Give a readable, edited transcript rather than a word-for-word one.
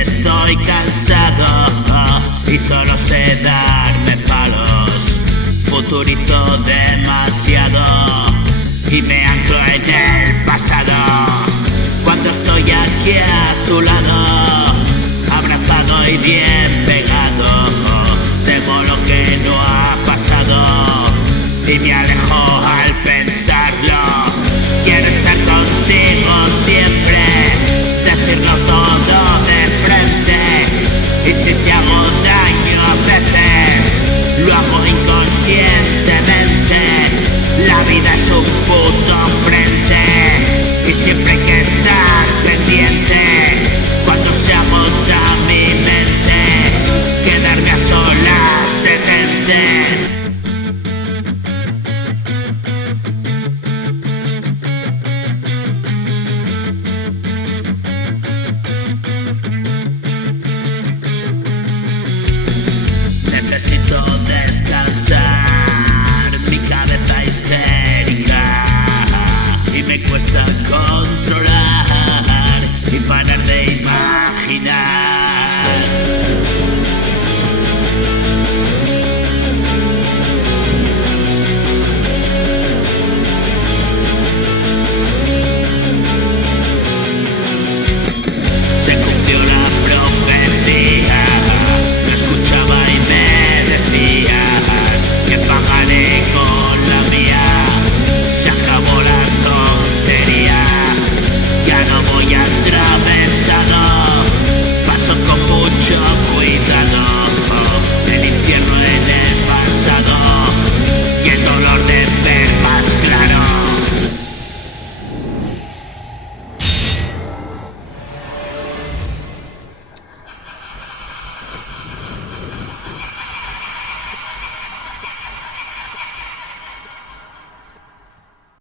estoy cansado y solo sé darme palos. Futurizo demasiado y me anclo en el pasado. Cuando estoy aquí a tu lado, abrazado y bien pegado, temo lo que no ha pasado y me alejo al pensarlo. Quiero estar contigo siempre, decirlo todo de frente, y si te hago daño a veces, lo hago inconscientemente. La vida es un puto frente y siempre hay que estar pendiente. Cuando se agota mi mente, quedarme a solas detente. Necesito descansar, mi cabeza histérica, y me cuesta controlar y parar de imaginar.